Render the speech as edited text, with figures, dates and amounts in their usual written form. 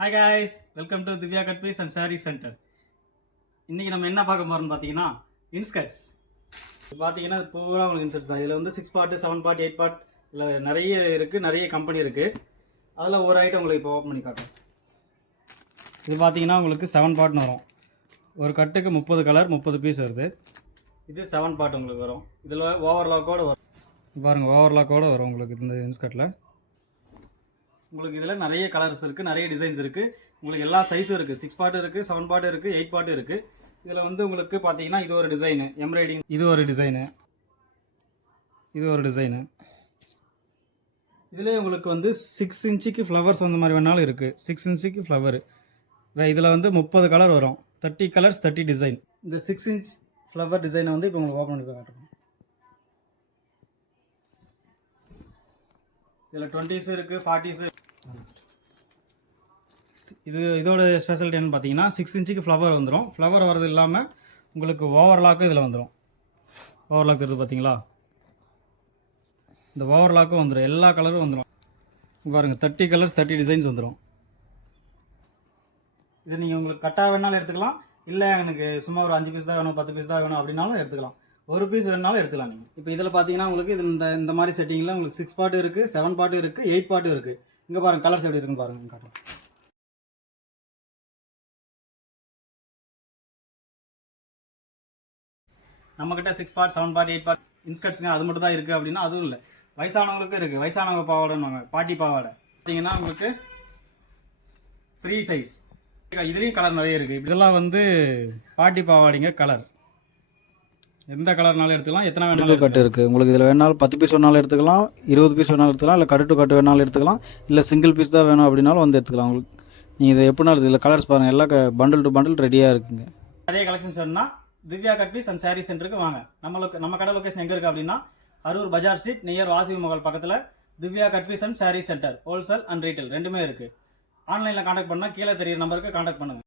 Hi guys, welcome to Divya cut piece and sari centre. இன்றைக்கி நம்ம என்ன பார்க்க போகிறோம்னு பார்த்தீங்கன்னா இன்ஸ்கர்ட்ஸ். இது பார்த்தீங்கன்னா பூரா உங்களுக்கு இன்ஸ்கர்ட்ஸ் தான். இதில் வந்து 6 பார்ட் 7 பார்ட் 8 பார்ட் இல்லை நிறைய இருக்குது, நிறைய கம்பெனி இருக்குது. அதில் ஒரு ஐட்டம் உங்களுக்கு இப்போ ஓப்பன் பண்ணி காட்டும். இது பார்த்தீங்கன்னா உங்களுக்கு 7 பார்ட்னு வரும். ஒரு கட்டுக்கு 30 கலர் 30 பீஸ் வருது. இது 7 பார்ட் உங்களுக்கு வரும். இதில் ஓவர்லாக்கோடு வரும். பாருங்கள், ஓவர்லாக்கோடு வரும் உங்களுக்கு இந்த இன்ஸ்கர்ட்டில். உங்களுக்கு இதில் நிறைய கலர்ஸ் இருக்குது, நிறைய டிசைன்ஸ் இருக்குது. உங்களுக்கு எல்லா சைஸும் இருக்குது. 6 பார்ட் இருக்குது, 7 பார்ட் இருக்குது, 8 பார்ட் இருக்குது. இதில் வந்து உங்களுக்கு பார்த்தீங்கன்னா இது ஒரு டிசைனு எம்ப்ராய்டிங், இது ஒரு டிசைனு, இது ஒரு டிசைனு. இதில் உங்களுக்கு வந்து 6 இன்ச்சுக்கு ஃப்ளவர்ஸ் அந்த மாதிரி வேணாலும் இருக்குது. 6 இன்ச்சுக்கு ஃப்ளவர். இதில் வந்து 30 கலர் வரும். 30 கலர்ஸ் 30 டிசைன். இந்த 6 இன்ச் ஃப்ளவர் டிசைனை வந்து இப்போ உங்களுக்கு ஓப்பன் பண்ணி காட்டுறோம். இதில் 20s இருக்குது, 40s. இதோட ஸ்பெஷாலிட்டி என்னன்னு பார்த்தீங்கன்னா 6 இன்ச்சுக்கு ஃப்ளவர் வந்துடும். ஃப்ளவர் வரது இல்லாமல் உங்களுக்கு ஓவர்லாக்கும் இதில் வந்துடும். ஓவர்லாக் இருக்குது பார்த்தீங்களா, இந்த ஓவர்லாக்கும் வந்துடும். எல்லா கலரும் வந்துடும். பாருங்கள், 30 கலர்ஸ் 30 டிசைன்ஸ் வந்துடும். இது நீங்கள் உங்களுக்கு கட்டாக வேணாலும் எடுத்துக்கலாம், இல்லை எனக்கு சும்மா ஒரு 5 பீஸ் தான் வேணும், 10 பீஸ் தான் வேணும் அப்படின்னாலும் எடுத்துக்கலாம். ஒரு பீஸ் வேணாலும் எடுத்துக்கலாம் நீங்கள். இப்போ இதில் பார்த்தீங்கன்னா உங்களுக்கு இது இந்த மாதிரி செட்டிங்கில் உங்களுக்கு 6 பார்ட் இருக்குது, 7 பார்ட் இருக்குது, 8 பார்ட் இருக்குது. இங்கே பாருங்கள் கலர்ஸ் எப்படி இருக்குன்னு பாருங்கள், காட்டுறேன். நம்மக்கிட்ட 6 பார்ட் 7 பார்ட் 8 பார்ட் இன்ஸ்கர்ட்ஸுங்க அது மட்டும் தான் இருக்குது அப்படின்னா அதுவும் இல்லை. வயசானவங்களுக்கும் இருக்குது. வயசானவங்க பாவாடைன்னு பாட்டி பாவாடை பார்த்தீங்கன்னா உங்களுக்கு ஃப்ரீ சைஸ். இதுலேயும் கலர் நிறைய இருக்குது. இதெல்லாம் வந்து பாட்டி பாவாடிங்க கலர். எந்த கலர்னாலும் எடுத்துக்கலாம், எத்தனை வேணாலும் கட்டு இருக்குது. உங்களுக்கு இதில் வேணாலும் 10 பீஸ் வேணாலும் எடுத்துக்கலாம், 20 பீஸ் வேணாலும் எடுத்துக்கலாம், இல்லை கட்டு டு கட்டு வேணாலும் எடுத்துக்கலாம், இல்லை சிங்கிள் பீஸ் தான் வேணும் அப்படின்னாலும் வந்து எடுத்துக்கலாம். உங்களுக்கு நீங்கள் இதை எப்படினாலும் இதில் கலர்ஸ் பாருங்கள், எல்லாம் பண்டில் டு பண்டில் ரெடியாக இருக்குங்க. நிறைய கலெக்ஷன்ஸ் வேணும்னா Divya cut piece and sari சென்டருக்கு வாங்க. நம்ம கடை லொக்கேஷன் எங்கே இருக்குது அப்படின்னா அரூர் பஜார் ஸ்ட்ரீட் நியர் வாசவி மகள் பக்கத்தில் Divya cut piece and sari centre wholesale and retail ரெண்டுமே இருக்குது. ஆன்லைனில் கான்டாக்ட் பண்ணால் கீழே தெரியுற நம்பருக்கு கான்டாக்ட் பண்ணுங்கள்.